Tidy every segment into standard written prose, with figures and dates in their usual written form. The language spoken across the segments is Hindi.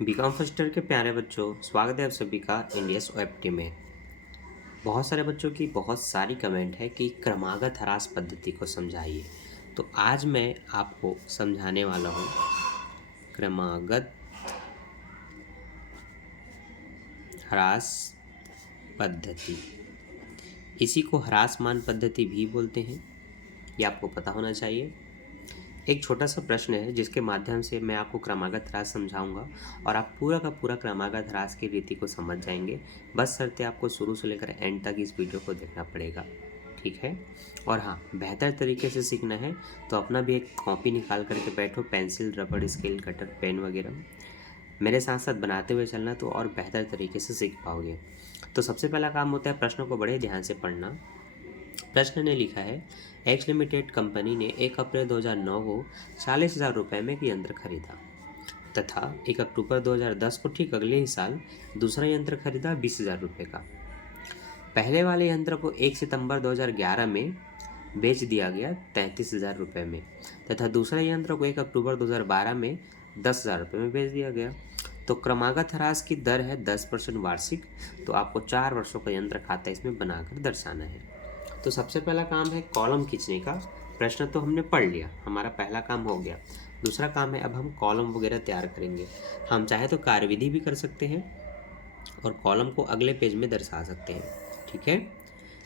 बीकॉम फर्स्ट ईयर के प्यारे बच्चों, स्वागत है आप सभी का इंडियस ओएफटी में। बहुत सारे बच्चों की बहुत सारी कमेंट है कि क्रमागत ह्रास पद्धति को समझाइए। तो आज मैं आपको समझाने वाला हूँ क्रमागत ह्रास पद्धति। इसी को ह्रासमान पद्धति भी बोलते हैं, ये आपको पता होना चाहिए। एक छोटा सा प्रश्न है जिसके माध्यम से मैं आपको क्रमागत ह्रास समझाऊंगा और आप पूरा का पूरा क्रमागत ह्रास की रीति को समझ जाएंगे। बस शर्ते आपको शुरू से लेकर एंड तक इस वीडियो को देखना पड़ेगा, ठीक है। और हाँ, बेहतर तरीके से सीखना है तो अपना भी एक कॉपी निकाल करके बैठो, पेंसिल, रबड़, स्केल, कटर, पेन वगैरह मेरे साथ साथ बनाते हुए चलना, तो और बेहतर तरीके से सीख पाओगे। तो सबसे पहला काम होता है प्रश्नों को बड़े ध्यान से पढ़ना। प्रश्न ने लिखा है, एक्स लिमिटेड कंपनी ने 1 अप्रैल 2009 को 40,000 रुपये में एक यंत्र खरीदा तथा 1 अक्टूबर 2010 को ठीक अगले ही साल दूसरा यंत्र खरीदा 20,000 रुपये का। पहले वाले यंत्र को 1 सितंबर 2011 में बेच दिया गया 33,000 रुपये में तथा दूसरा यंत्र को 1 अक्टूबर 2012 में 10,000 रुपये में बेच दिया गया। तो क्रमागत ह्रास की दर है 10% वार्षिक। तो आपको 4 वर्षों का यंत्र खाता इसमें बनाकर दर्शाना है। तो सबसे पहला काम है कॉलम खींचने का। प्रश्न तो हमने पढ़ लिया, हमारा पहला काम हो गया। दूसरा काम है अब हम कॉलम वगैरह तैयार करेंगे। हम चाहे तो कार्यविधि भी कर सकते हैं और कॉलम को अगले पेज में दर्शा सकते हैं, ठीक है।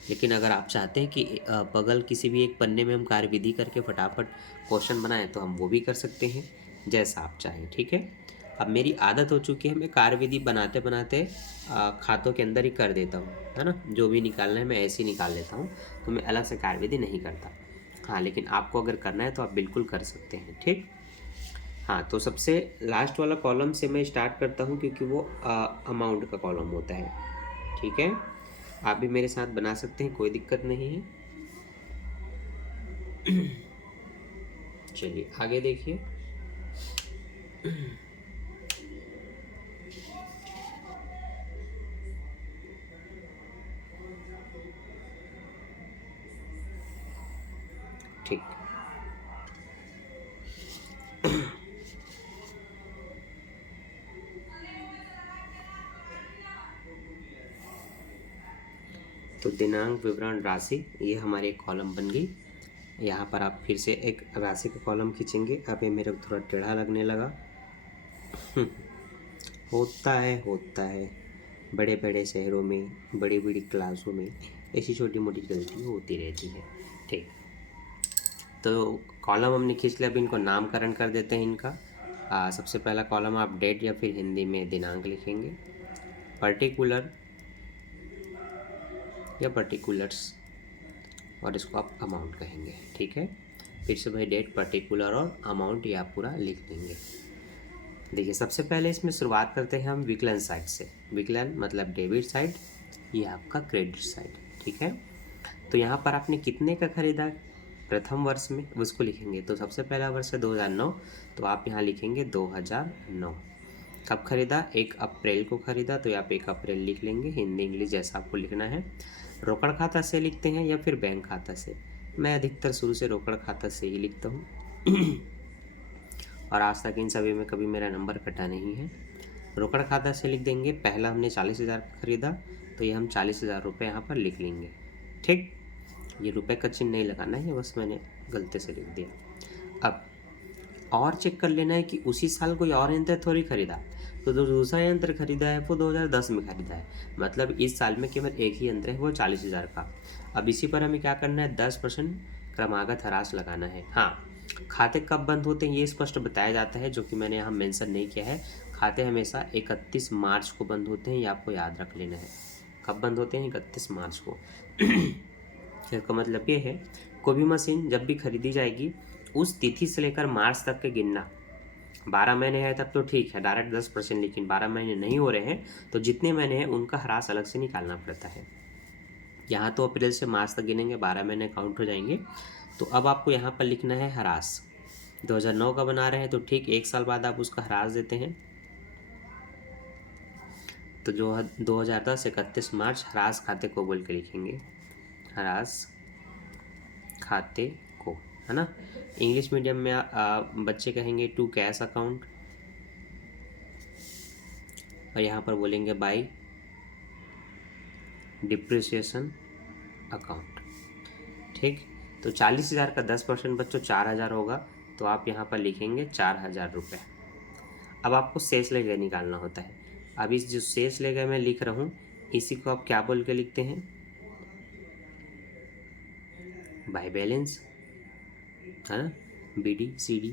लेकिन अगर आप चाहते हैं कि बगल किसी भी एक पन्ने में हम कार्यविधि करके फटाफट क्वेश्चन बनाएं तो हम वो भी कर सकते हैं, जैसा आप चाहें, ठीक है। अब मेरी आदत हो चुकी है, मैं कार्यविधि बनाते बनाते खातों के अंदर ही कर देता हूँ, है ना। जो भी निकालना है मैं ऐसे ही निकाल लेता हूँ, तो मैं अलग से कार्यविधि नहीं करता। हाँ, लेकिन आपको अगर करना है तो आप बिल्कुल कर सकते हैं, ठीक। हाँ, तो सबसे लास्ट वाला कॉलम से मैं स्टार्ट करता हूँ क्योंकि वो अमाउंट का कॉलम होता है, ठीक है। आप भी मेरे साथ बना सकते हैं, कोई दिक्कत नहीं है। चलिए आगे देखिए। ठीक, तो दिनांक, विवरण, राशि, ये हमारी एक कॉलम बन गई। यहाँ पर आप फिर से एक राशि का कॉलम खींचेंगे। अब ये मेरे को थोड़ा टेढ़ा लगने लगा। होता है बड़े बड़े शहरों में, बड़ी बड़ी क्लासों में ऐसी छोटी मोटी गलती होती रहती है, ठीक। तो कॉलम हमने खींच लिया, अब इनको नामकरण कर देते हैं इनका। सबसे पहला कॉलम आप डेट या फिर हिंदी में दिनांक लिखेंगे, पर्टिकुलर या पर्टिकुलर्स, और इसको आप अमाउंट कहेंगे, ठीक है। फिर से भाई डेट, पर्टिकुलर और अमाउंट, ये आप पूरा लिख देंगे। देखिए सबसे पहले इसमें शुरुआत करते हैं हम विकलन साइड से। विकलन मतलब डेबिट साइड, ये आपका क्रेडिट साइड, ठीक है। तो यहाँ पर आपने कितने का खरीदा प्रथम वर्ष में, उसको लिखेंगे। तो सबसे पहला वर्ष है 2009, तो आप यहाँ लिखेंगे 2009। कब खरीदा? 1 अप्रैल को खरीदा, तो आप 1 अप्रैल लिख लेंगे, हिंदी इंग्लिश जैसा आपको लिखना है। रोकड़ खाता से लिखते हैं या फिर बैंक खाता से? मैं अधिकतर शुरू से रोकड़ खाता से ही लिखता हूँ। और आज तक इन सभी में कभी मेरा नंबर कटा नहीं है। रोकड़ खाता से लिख देंगे। पहला हमने 40,000 का खरीदा, तो ये हम 40,000 रुपये यहाँ पर लिख लेंगे, ठीक। ये रुपए का चिन्ह नहीं लगाना है, बस मैंने गलती से लिख दिया। अब और चेक कर लेना है कि उसी साल कोई और यंत्र थोड़ी खरीदा। तो जो दूसरा यंत्र खरीदा है वो 2010 में खरीदा है, मतलब इस साल में केवल एक ही यंत्र है, वो 40,000 का। अब इसी पर हमें क्या करना है, 10% क्रमागत ह्रास लगाना है। हाँ, खाते कब बंद होते हैं ये स्पष्ट बताया जाता है, जो कि मैंने यहाँ मेंशन नहीं किया है। खाते हमेशा 31 मार्च को बंद होते हैं, ये आपको याद रख लेना है। कब बंद होते हैं? 31 मार्च को। इसका मतलब ये है, कोई भी मशीन जब भी खरीदी जाएगी उस तिथि से लेकर मार्च तक के गिनना। 12 महीने है तब तो ठीक है, डायरेक्ट 10%, लेकिन 12 महीने नहीं हो रहे हैं तो जितने महीने हैं उनका ह्रास अलग से निकालना पड़ता है। यहाँ तो अप्रैल से मार्च तक गिनेंगे, 12 महीने काउंट हो जाएंगे। तो अब आपको यहाँ पर लिखना है ह्रास। 2009 का बना रहे हैं तो ठीक 1 साल बाद आप उसका ह्रास देते हैं। तो जो 2010 31 मार्च ह्रास खाते को बोल के लिखेंगे, ह्रास खाते को, है ना। इंग्लिश मीडियम में बच्चे कहेंगे टू कैश अकाउंट, और यहाँ पर बोलेंगे बाय डिप्रिसिएशन अकाउंट। ठीक, तो 40,000 का 10% बच्चों 4,000 होगा, तो आप यहाँ पर लिखेंगे 4,000 रुपये। अब आपको शेष लेगे निकालना होता है। अब इस जो शेष लेगे मैं लिख रहा हूँ, इसी को आप क्या बोल के लिखते हैं? बाय बैलेंस, है ना, BD/CD।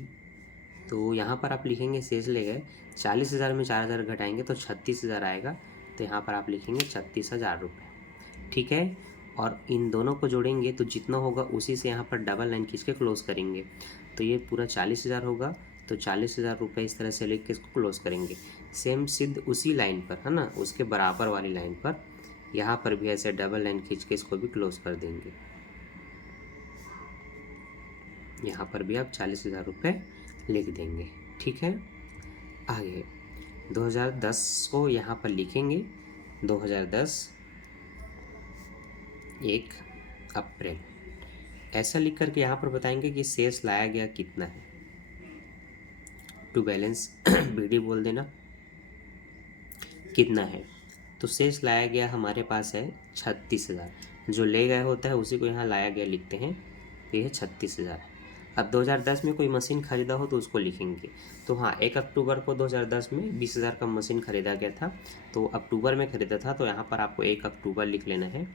तो यहाँ पर आप लिखेंगे शेष ले गए, 40,000 में 4,000 घटाएंगे तो 36,000 आएगा, तो यहाँ पर आप लिखेंगे 36,000 रुपये। ठीक है, और इन दोनों को जोड़ेंगे तो जितना होगा उसी से यहाँ पर डबल लाइन खींच के क्लोज करेंगे, तो ये पूरा 40,000 होगा, तो 40,000 रुपये इस तरह से लिख के इसको क्लोज करेंगे। सेम सिद्ध उसी लाइन पर, है ना, उसके बराबर वाली लाइन पर यहाँ पर भी ऐसे डबल लाइन खींच के इसको भी क्लोज कर देंगे। यहाँ पर भी आप 40,000 रुपये लिख देंगे। ठीक है, आगे 2010 को यहाँ पर लिखेंगे, 2010 1 अप्रैल, ऐसा लिख करके यहाँ पर बताएंगे कि शेष लाया गया कितना है। टू बैलेंस BD बोल देना कितना है, तो शेष लाया गया हमारे पास है 36,000। जो ले गए होता है उसी को यहाँ लाया गया लिखते हैं, तो ये है 36,000। अब 2010 में कोई मशीन खरीदा हो तो उसको लिखेंगे। तो हाँ, 1 अक्टूबर को 2010 में 20,000 का मशीन खरीदा गया था, तो अक्टूबर में खरीदा था, तो यहाँ पर आपको 1 अक्टूबर लिख लेना है।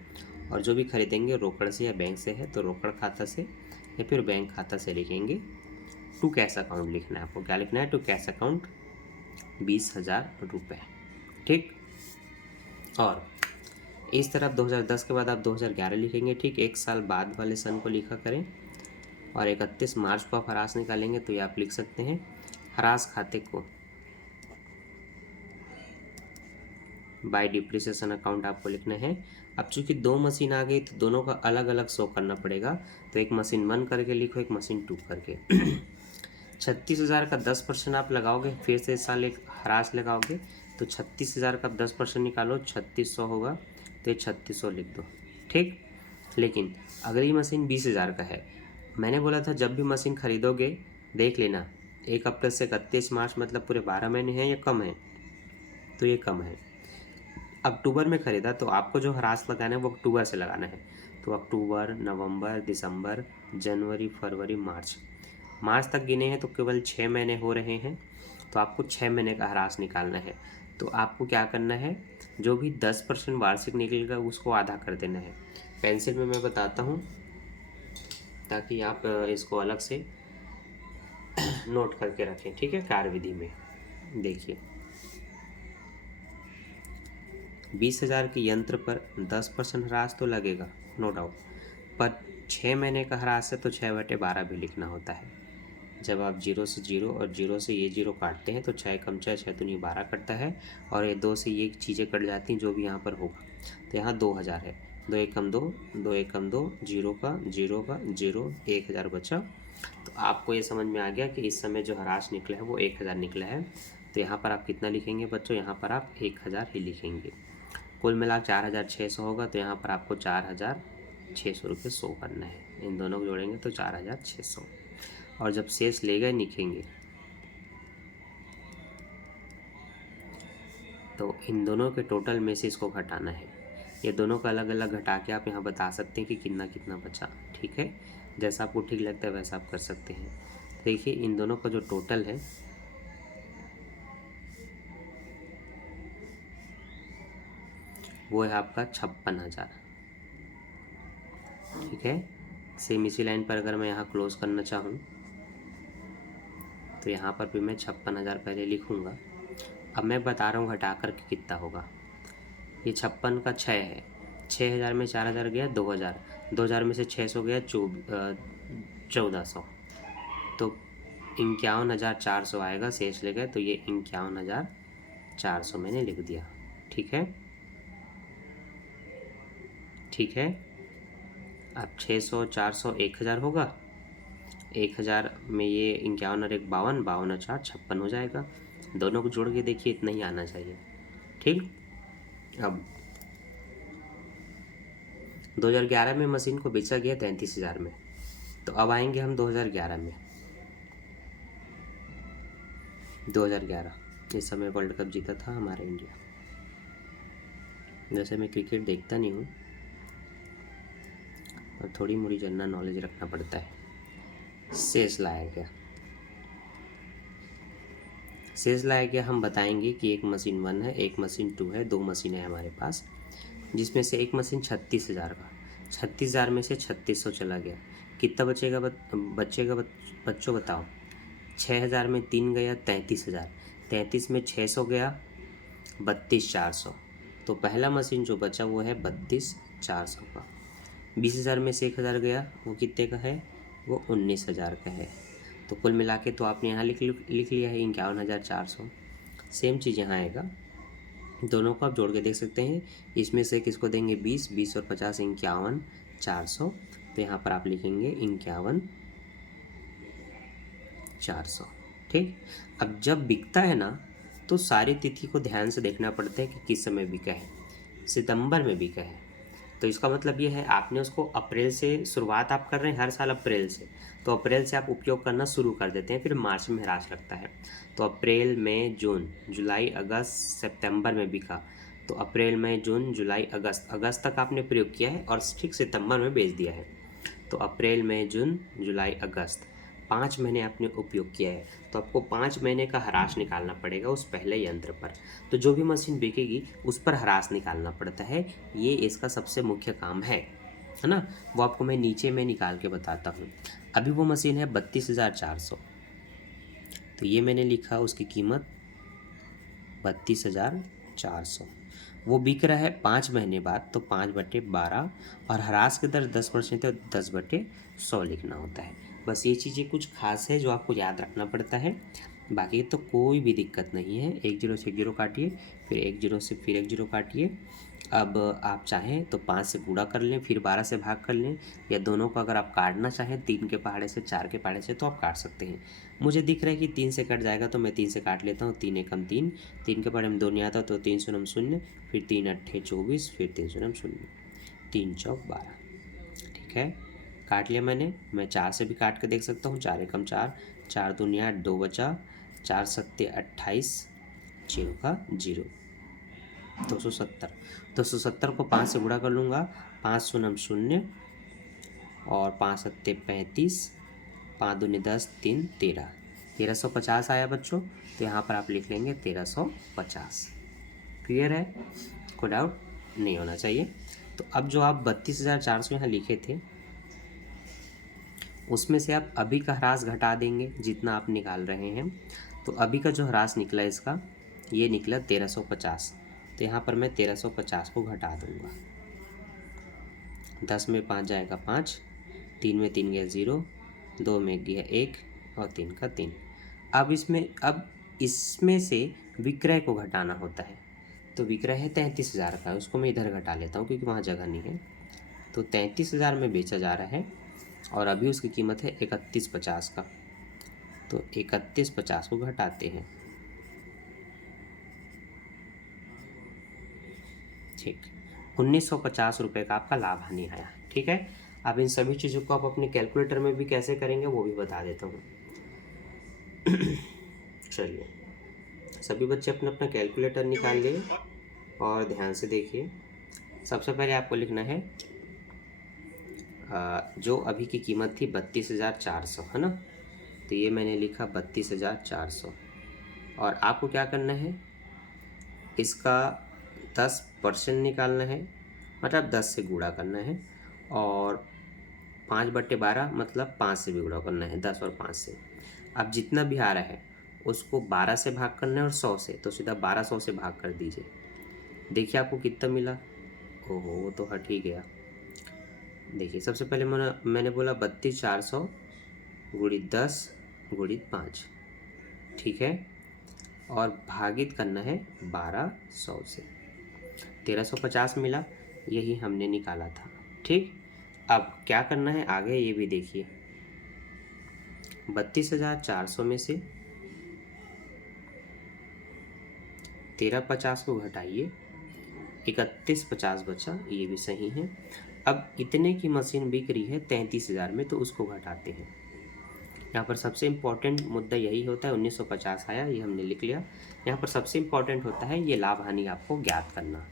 और जो भी खरीदेंगे रोकड़ से या बैंक से है तो रोकड़ खाता से या फिर बैंक खाता से लिखेंगे। टू कैश अकाउंट लिखना है आपको, क्या लिखना है? टू कैश अकाउंट 20,000 रुपये। ठीक, और इस तरफ 2010 के बाद आप 2011 लिखेंगे। ठीक, 1 साल बाद वाले सन को लिखा करें, और 31 मार्च को आप ह्रास निकालेंगे, तो ये आप लिख सकते हैं ह्रास खाते को बाय डिप्रिसिएशन अकाउंट आपको लिखना है। अब चूंकि 2 मशीन आ गई तो दोनों का अलग अलग शो करना पड़ेगा, तो एक मशीन 1 करके लिखो, एक मशीन 2 करके। 36,000 का 10% आप लगाओगे, फिर से इस साल एक ह्रास लगाओगे, तो 36,000 का 10% निकालो, 3600 होगा, तो ये 3600 लिख दो। ठीक, लेकिन अगली मशीन 20,000 का है। मैंने बोला था जब भी मशीन खरीदोगे देख लेना 1 अप्रैल से 31 मार्च मतलब पूरे 12 महीने हैं या कम है, तो ये कम है। अक्टूबर में खरीदा तो आपको जो ह्रास लगाना है वो अक्टूबर से लगाना है, तो अक्टूबर, नवंबर, दिसंबर, जनवरी, फरवरी, मार्च तक गिने हैं तो केवल 6 महीने हो रहे हैं, तो आपको 6 महीने का ह्रास निकालना है। तो आपको क्या करना है, जो भी 10% वार्षिक निकलेगा उसको आधा कर देना है। पेंसिल में मैं बताता हूँ ताकि आप इसको अलग से नोट करके रखें। ठीक है, कार्यविधि में देखिए, 20,000 के यंत्र पर 10% ह्रास तो लगेगा, नो डाउट, पर 6 महीने का ह्रास है तो 6/12 भी लिखना होता है। जब आप 0 से 0 और 0 से ये 0 काटते हैं तो 6 कम 6 6 दूनी 12 कटता है, और ये 2 से ये चीज़ें कट जाती हैं जो भी यहाँ पर होगा। तो यहाँ 2,000 है, 2 एक कम 2, 2 एक कम 2, 0 का 0 का 0, 1,000 बचा। तो आपको ये समझ में आ गया कि इस समय जो ह्रास निकला है वो 1,000 निकला है। तो यहाँ पर आप कितना लिखेंगे बच्चों? यहाँ पर आप 1,000 ही लिखेंगे। कुल मिला 4,600 होगा, तो यहाँ पर आपको 4,600 रुपये शो करना है। इन दोनों को जोड़ेंगे तो 4,600, और जब शेष ले गए लिखेंगे, तो इन दोनों के टोटल में से इसको घटाना है। ये दोनों का अलग अलग घटा के आप यहाँ बता सकते हैं कि कितना कितना बचा। ठीक है, जैसा आपको ठीक लगता है वैसा आप कर सकते हैं। देखिए, इन दोनों का जो टोटल है वो है आपका 56,000। ठीक है, सेम इसी लाइन पर अगर मैं यहाँ क्लोज करना चाहूँ तो यहाँ पर भी मैं 56,000 पहले लिखूँगा। अब मैं बता रहा हूँ घटा कर के कितना होगा। ये 56 का 6 है, 6,000 में 4,000 गया 2,000, 2,000 में से 600 गया 1,400, तो 51,400 आएगा, शेष ले गए, तो ये 51,400 मैंने लिख दिया। ठीक है, ठीक है। अब 600, 400, 1,000 होगा, 1,000 में ये 51 और 1 52, 52 और 4 56 हो जाएगा। दोनों को जोड़ के देखिए, इतना ही आना चाहिए। ठीक, अब 2011 में मशीन को बेचा गया 33,000 में, तो अब आएंगे हम 2011 में। 2011 इस समय वर्ल्ड कप जीता था हमारा इंडिया। वैसे मैं क्रिकेट देखता नहीं हूँ और थोड़ी मोड़ी जनरल नॉलेज रखना पड़ता है। शेष लाया गया, शेष लाया गया हम बताएंगे कि एक मशीन 1 है, एक मशीन 2 है, 2 मशीनें हैं हमारे पास, जिसमें से एक मशीन 36,000 का, 36,000 में से 3600 चला गया, कितना बचेगा बच्चों बताओ। 6,000 में 3 गया 33,000, 33 में 600 गया 32,400। तो पहला मशीन जो बचा वो है 32,400 का। 20,000 में से 1,000 गया, वो कितने का है, वो 19,000 का है। तो कुल मिला के तो आपने यहाँ लिख लिया है 51,400। सेम चीज़ यहाँ आएगा, दोनों को आप जोड़ के देख सकते हैं। इसमें से किसको देंगे 20, 20 और 50 51,400। तो यहाँ पर आप लिखेंगे 51,400। ठीक। अब जब बिकता है ना तो सारी तिथि को ध्यान से देखना पड़ता है कि किस समय बिका है। सितंबर में बिका है तो इसका मतलब ये है आपने उसको अप्रैल से शुरुआत आप कर रहे हैं, हर साल अप्रैल से, तो अप्रैल से आप उपयोग करना शुरू कर देते हैं, फिर मार्च में ह्रास लगता है। तो अप्रैल मई जून जुलाई अगस्त सितंबर में बिका, तो अप्रैल मई जून जुलाई अगस्त तक आपने प्रयोग किया है और ठीक सितंबर में बेच दिया है। तो अप्रैल मई जून जुलाई अगस्त 5 महीने आपने उपयोग किया है, तो आपको 5 महीने का ह्रास निकालना पड़ेगा उस पहले यंत्र पर। तो जो भी मशीन बिकेगी उस पर ह्रास निकालना पड़ता है, ये इसका सबसे मुख्य काम है ना। वो आपको मैं नीचे में निकाल के बताता हूँ। अभी वो मशीन है 32,400, तो ये मैंने लिखा उसकी कीमत 32,400। वो बिक रहा है 5 महीने बाद, तो 5/12 और ह्रास की दर 10% है, 10/100 लिखना होता है। बस ये चीज़ें कुछ खास है जो आपको याद रखना पड़ता है, बाकी तो कोई भी दिक्कत नहीं है। 1 0 से 1 0 काटिए, फिर 1 0 से फिर 1 0 काटिए। अब आप चाहें तो 5 से गुणा कर लें, फिर 12 से भाग कर लें, या दोनों को अगर आप काटना चाहें 3 के पहाड़े से 4 के पहाड़े से तो आप काट सकते हैं। मुझे दिख रहा है कि 3 से कट जाएगा तो मैं 3 से काट लेता हूँ। 3 एकम 3, 3 के पहाड़े में 2 नहीं आता तो 3 शून्य 0, फिर 3 अट्ठे 24, फिर 3 शून्य 0, 3 चौक 12। ठीक है, काट लिया मैंने। मैं 4 से भी काट के देख सकता हूँ। 4 एकम 4, 4 दूनी 8, 2 बचा, 4 सत्ते 28, 0 का 0, 270। 270 को 5 से गुणा कर लूँगा, 5 शून्य 0 और 5 सत्ते 35, 5 दूनी 10, 3 13, 1350 आया बच्चों। तो यहाँ पर आप लिख लेंगे 1350। क्लियर है, कोई डाउट नहीं होना चाहिए। तो अब जो आप 32,400 यहाँ लिखे थे उसमें से आप अभी का ह्रास घटा देंगे जितना आप निकाल रहे हैं। तो अभी का जो ह्रास निकला इसका, ये निकला 1350। तो यहाँ पर मैं 1350 को घटा दूंगा। 10 में 5 जाएगा 5, 3 में 3 गया 0, 2 में गया 1 और 3 का 3। अब इसमें से विक्रय को घटाना होता है। तो विक्रय है 33,000 का, उसको मैं इधर घटा लेता हूँ क्योंकि वहाँ जगह नहीं है। तो 33,000 में बेचा जा रहा है और अभी उसकी कीमत है 3150 का। तो 3150 को घटाते हैं। ठीक, 1950 रुपये का आपका लाभ हानि आया। ठीक है, अब इन सभी चीज़ों को आप अपने कैलकुलेटर में भी कैसे करेंगे वो भी बता देता हूँ। चलिए, सभी बच्चे अपना अपना कैलकुलेटर निकाल लिए और ध्यान से देखिए। सबसे पहले आपको लिखना है जो अभी की कीमत थी 32,400, है ना। तो ये मैंने लिखा 32,400 और आपको क्या करना है, इसका 10% निकालना है, मतलब 10 से गुणा करना है, और 5/12 मतलब 5 से भी गुणा करना है, 10 और 5 से। अब जितना भी आ रहा है उसको 12 से भाग करना है और 100 से, तो सीधा 1200 से भाग कर दीजिए। देखिए आपको कितना मिला। ओहो, वो तो हट ही गया। देखिए सबसे पहले मैंने बोला 32,400 गुणित 10 गुणित 5, ठीक है, और भागित करना है 1200 से। 1350 मिला, यही हमने निकाला था। ठीक, अब क्या करना है आगे ये भी देखिए। 32,400 में से 1350 को घटाइए, 3150 बचा, ये भी सही है। अब इतने की मशीन बिक रही है 33,000 में, तो उसको घटाते हैं। यहाँ पर सबसे इम्पोर्टेंट मुद्दा यही होता है। 1950 आया, ये हमने लिख लिया। यहाँ पर सबसे इम्पोर्टेंट होता है ये लाभ हानि आपको ज्ञात करना।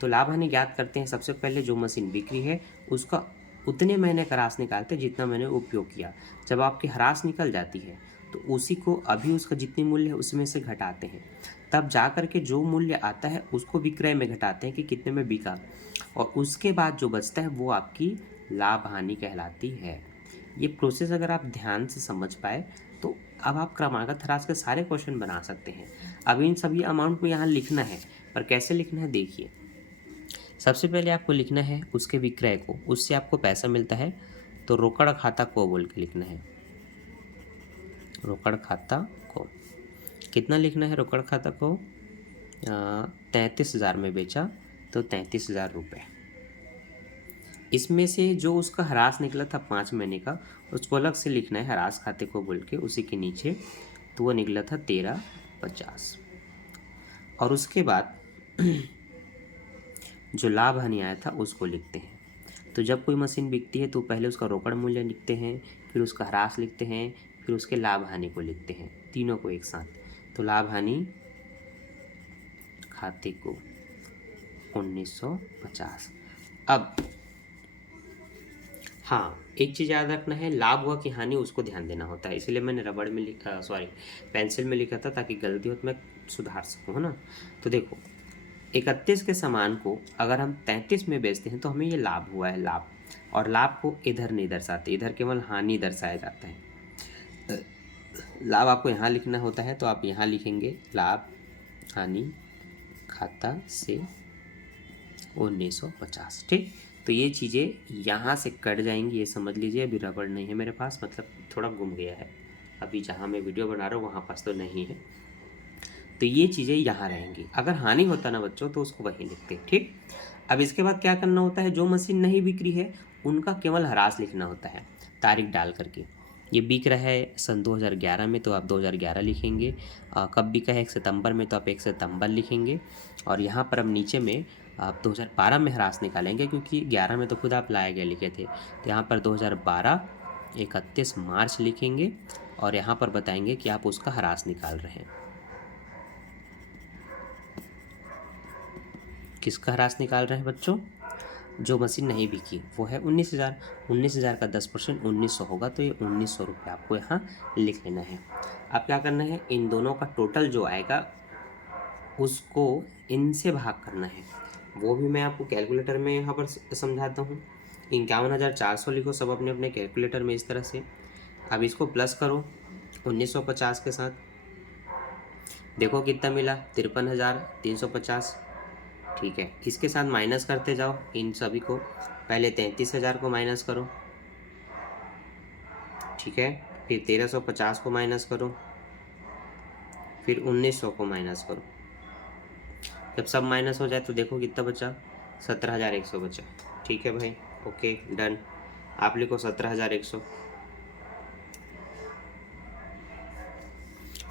तो लाभ हानि ज्ञात करते हैं। सबसे पहले जो मशीन बिक्री है उसका उतने महीने का ह्रास निकालते हैं जितना मैंने उपयोग किया। जब आपकी ह्रास निकल जाती है तो उसी को अभी उसका जितनी मूल्य है उसमें से घटाते हैं, तब जा कर के जो मूल्य आता है उसको विक्रय में घटाते हैं कि कितने में बिका, और उसके बाद जो बचता है वो आपकी लाभ हानि कहलाती है। ये प्रोसेस अगर आप ध्यान से समझ पाए तो अब आप क्रमागत ह्रास के सारे क्वेश्चन बना सकते हैं। अब इन सभी अमाउंट को यहाँ लिखना है, पर कैसे लिखना है देखिए। सबसे पहले आपको लिखना है उसके विक्रय को, उससे आपको पैसा मिलता है, तो रोकड़ खाता को बोल के लिखना है। रोकड़ खाता को कितना लिखना है? रोकड़ खाता को 33,000 में बेचा तो 33,000 रुपये। इसमें से जो उसका ह्रास निकला था 5 महीने का उसको अलग से लिखना है ह्रास खाते को बोल के, उसी के नीचे, तो वो निकला था 1350। और उसके बाद जो लाभ हानि आया था उसको लिखते हैं। तो जब कोई मशीन बिकती है तो पहले उसका रोकड़ मूल्य लिखते हैं, फिर उसका ह्रास लिखते हैं, फिर उसके लाभ हानि को लिखते हैं, तीनों को एक साथ। तो लाभ हानि खाते को 1950। अब हाँ, एक चीज़ याद रखना है, लाभ हुआ कि हानि उसको ध्यान देना होता है, इसलिए मैंने रबड़ में लिखा, सॉरी पेंसिल में लिखा था ताकि गलती हो तो मैं सुधार सकूँ, है ना। तो देखो 31 के सामान को अगर हम 33 में बेचते हैं तो हमें ये लाभ हुआ है, लाभ। और लाभ को इधर नहीं दर्शाते, इधर केवल हानि दर्शाया जाता है। लाभ आपको यहाँ लिखना होता है तो आप यहाँ लिखेंगे लाभ हानि खाता से 1950। ठीक, तो ये चीज़ें यहाँ से कट जाएंगी, ये समझ लीजिए। अभी रबड़ नहीं है मेरे पास, मतलब थोड़ा गुम गया है, अभी जहाँ मैं वीडियो बना रहा हूँ वहाँ पास तो नहीं है, तो ये चीज़ें यहाँ रहेंगी। अगर हानि होता ना बच्चों तो उसको वहीं लिखते। ठीक, अब इसके बाद क्या करना होता है, जो मशीन नहीं बिक रही है उनका केवल ह्रास लिखना होता है तारीख डाल करके। ये बिक रहा है सन 2011 में तो आप 2011 लिखेंगे, कब बिका है 1 सितंबर में तो आप 1 सितंबर लिखेंगे, और यहाँ पर अब नीचे में आप 2012 में ह्रास निकालेंगे क्योंकि 11 में तो खुद आप लाए गए लिखे थे, तो यहाँ पर 2012 31 मार्च लिखेंगे और यहाँ पर बताएंगे कि आप उसका ह्रास निकाल रहे हैं। किसका ह्रास निकाल रहे हैं बच्चों? जो मशीन नहीं बिकी वो है 19,000। 19,000 का 10% 1900 होगा, तो ये 1900 रुपये आपको यहाँ लिख लेना है। अब क्या करना है, इन दोनों का टोटल जो आएगा उसको इनसे भाग करना है, वो भी मैं आपको कैलकुलेटर में यहाँ पर समझाता हूँ। 51,400 लिखो सब अपने अपने कैलकुलेटर में इस तरह से। अब इसको प्लस करो 1950 के साथ, देखो कितना मिला 53,350। ठीक है, इसके साथ माइनस करते जाओ इन सभी को, पहले 33,000 को माइनस करो, ठीक है, फिर 1350 को माइनस करो, फिर 1900 को माइनस करो। जब सब माइनस हो जाए तो देखो कितना बचा, 17,100 बचा। ठीक है भाई, ओके डन। आप लिखो 17,100,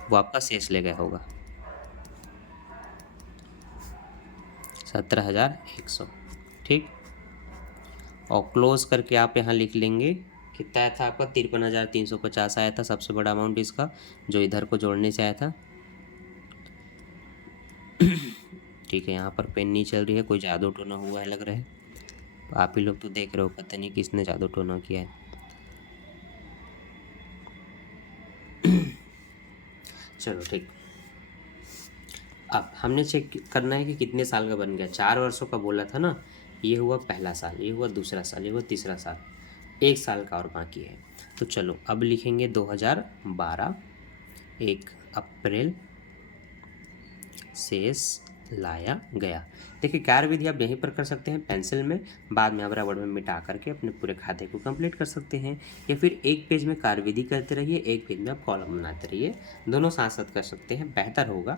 वो आपका शेष ले गया होगा 17,100। ठीक, और क्लोज करके आप यहाँ लिख लेंगे कितना आया था आपका, 53,350 आया था, सबसे बड़ा अमाउंट इसका जो इधर को जोड़ने से आया था। ठीक है, यहाँ पर पेन नहीं चल रही है, कोई जादू टोना हुआ है लग रहा है, आप ही लोग तो देख रहे हो, पता नहीं किसने जादू टोना किया है। चलो ठीक, अब हमने चेक करना है कि कितने साल का बन गया। 4 वर्षों का बोला था ना, ये हुआ पहला साल, ये हुआ दूसरा साल, ये हुआ तीसरा साल, 1 साल का और बाकी है। तो चलो अब लिखेंगे 2012 1 अप्रैल शेष लाया गया। देखिए कार्य विधि आप यहीं पर कर सकते हैं पेंसिल में, बाद में आप रबड़ में मिटा करके अपने पूरे खाते को कंप्लीट कर सकते हैं, या फिर एक पेज में कार्य विधि करते रहिए, एक पेज में आप कॉलम बनाते रहिए, दोनों साथ साथ कर सकते हैं। बेहतर होगा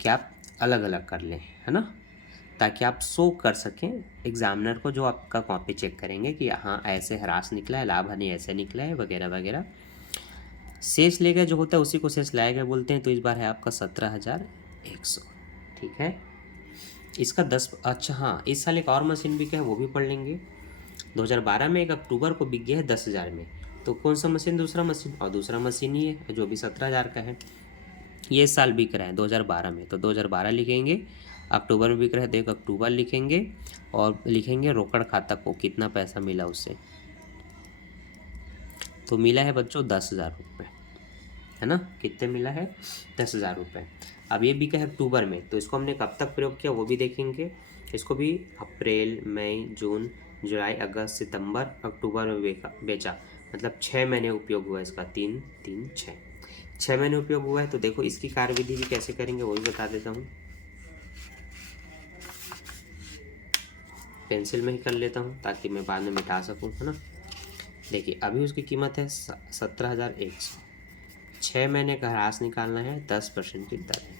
कि आप अलग अलग कर लें, है ना, ताकि आप शो कर सकें एग्जामिनर को जो आपका कॉपी चेक करेंगे कि हाँ ऐसे ह्रास निकला है, लाभ हानि ऐसे निकला है, वगैरह वगैरह। शेष ले गए जो होता है उसी को शेष लाया गया बोलते हैं, तो इस बार है आपका 17,100। ठीक है, इसका 10, अच्छा हाँ, इस साल एक और मशीन बिका है वो भी पढ़ लेंगे। 2012 में 1 अक्टूबर को बिक गया है 10,000 में, तो कौन सा मशीन? दूसरा मशीन, और दूसरा मशीन ही है जो भी 17,000 का है, ये इस साल बिक रहा है 2012 में, तो 2012 लिखेंगे अक्टूबर में बिक रहा है तो 1 अक्टूबर लिखेंगे और लिखेंगे रोकड़ खाता को कितना पैसा मिला उससे। तो मिला है बच्चों 10,000 रुपये, है ना। कितने मिला है? 10,000 रुपये। अब ये बिका है अक्टूबर में, तो इसको हमने कब तक प्रयोग किया वो भी देखेंगे। इसको भी अप्रैल, मई, जून, जुलाई, अगस्त, सितंबर, अक्टूबर में बेचा, मतलब 6 महीने उपयोग हुआ इसका। 3 3 6 महीने उपयोग हुआ है। तो देखो इसकी कार्यविधि भी कैसे करेंगे वो भी बता देता हूँ। पेंसिल में ही कर लेता हूँ ताकि मैं बाद में मिटा सकूँ, है ना। देखिए अभी उसकी कीमत है 17,100। 6 महीने का ह्रास निकालना है, 10% की दर है।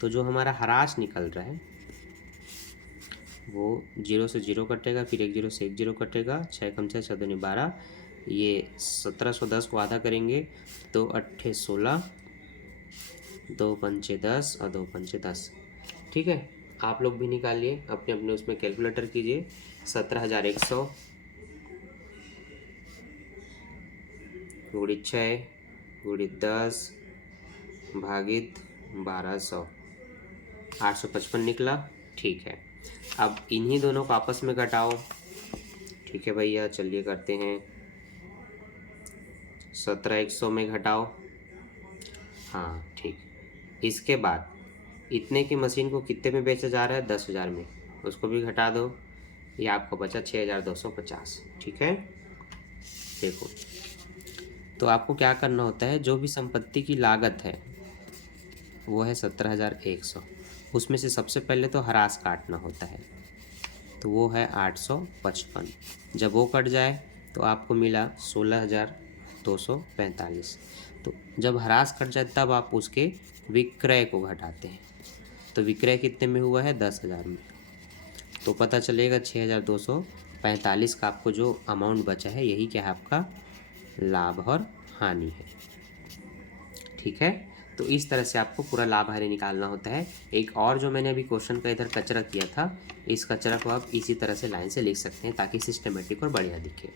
तो जो हमारा ह्रास निकल रहा है वो 0 से 0 कटेगा, फिर 1 0 से 1 0 कटेगा, 6 कम 6 6 दूनी 12, ये 1710 को आधा करेंगे तो 8 16, 2 पंचे 10 और 2 पंचे 10। ठीक है, आप लोग भी निकालिए अपने अपने उसमें कैलकुलेटर कीजिए। 17,100 गुणित 6 गुणित 10 भागित 1200, 855 निकला। ठीक है, अब इन्हीं दोनों को आपस में घटाओ। ठीक है भैया, चलिए करते हैं। 17,100 में घटाओ, हाँ ठीक। इसके बाद इतने की मशीन को कितने में बेचा जा रहा है? 10,000 में, उसको भी घटा दो। ये आपको बचा 6,250। ठीक है, देखो तो आपको क्या करना होता है, जो भी संपत्ति की लागत है वो है 17,100, उसमें से सबसे पहले तो ह्रास काटना होता है, तो वो है 855। जब वो कट जाए तो आपको मिला 16,245। तो जब ह्रास कट जाए तब आप उसके विक्रय को घटाते हैं। तो विक्रय कितने में हुआ है? 10,000 में। तो पता चलेगा 6,245 का आपको जो अमाउंट बचा है, यही क्या है आपका लाभ और हानि है। ठीक है, तो इस तरह से आपको पूरा लाभ हानि निकालना होता है। एक और जो मैंने अभी क्वेश्चन का इधर कचरा किया था, इस कचरा को आप इसी तरह से लाइन से लिख सकते हैं ताकि सिस्टमेटिक और बढ़िया दिखे।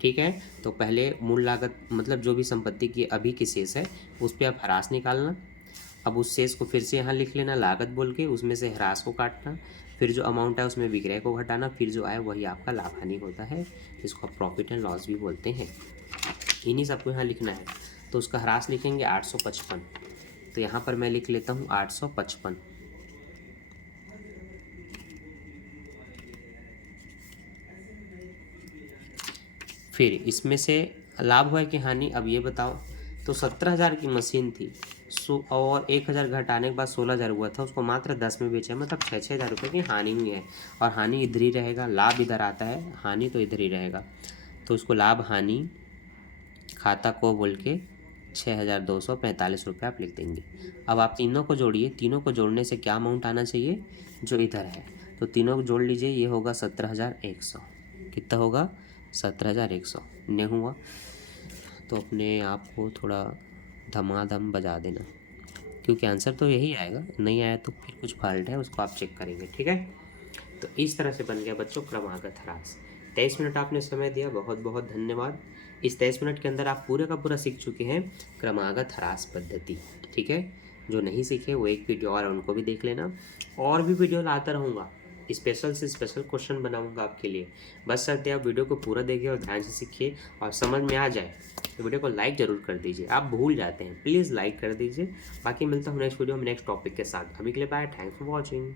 ठीक है, तो पहले मूल लागत मतलब जो भी संपत्ति की अभी की शेष है उस पर आप ह्रास निकालना। अब उस शेष को फिर से यहाँ लिख लेना लागत बोल के, उसमें से ह्रास को काटना, फिर जो अमाउंट है उसमें विक्रय को घटाना, फिर जो आए वही आपका लाभ हानि होता है, जिसको आप प्रॉफिट एंड लॉस भी बोलते हैं। इन्हीं सबको यहाँ लिखना है। तो उसका ह्रास लिखेंगे 855, तो यहाँ पर मैं लिख लेता हूँ 855। फिर इसमें से लाभ हुआ कि हानि, अब ये बताओ। तो 17,000 की मशीन थी, और 1,000 घटाने के बाद 16,000 हुआ था, उसको मात्र 10 में बेचा, मतलब 6,000 रुपये की हानि हुई है। और हानि इधर ही रहेगा, लाभ इधर आता है, हानि तो इधर ही रहेगा। तो उसको लाभ हानि खाता को बोल के 6,245 रुपये आप लिख देंगे। अब आप तीनों को जोड़िए, तीनों को जोड़ने से क्या अमाउंट आना चाहिए जो इधर है, तो तीनों को जोड़ लीजिए, ये होगा 17,100। कितना होगा? 17,100। नहीं हुआ तो अपने आप को थोड़ा धमाधम बजा देना, क्योंकि आंसर तो यही आएगा। नहीं आया तो फिर कुछ फॉल्ट है, उसको आप चेक करेंगे। ठीक है, तो इस तरह से बन गया बच्चों क्रमागत ह्रास। 23 मिनट आपने समय दिया, बहुत बहुत धन्यवाद। इस 23 मिनट के अंदर आप पूरे का पूरा सीख चुके हैं क्रमागत ह्रास पद्धति। ठीक है, जो नहीं सीखे वो एक वीडियो और उनको भी देख लेना, और भी वीडियो लाता रहूँगा, स्पेशल से स्पेशल क्वेश्चन बनाऊंगा आपके लिए। बस करते आप वीडियो को पूरा देखिए और ध्यान से सीखिए, और समझ में आ जाए तो वीडियो को लाइक ज़रूर कर दीजिए। आप भूल जाते हैं, प्लीज़ लाइक कर दीजिए। बाकी मिलता हूँ नेक्स्ट वीडियो में नेक्स्ट टॉपिक के साथ। अभी के लिए बाय, थैंक्स फॉर वॉचिंग।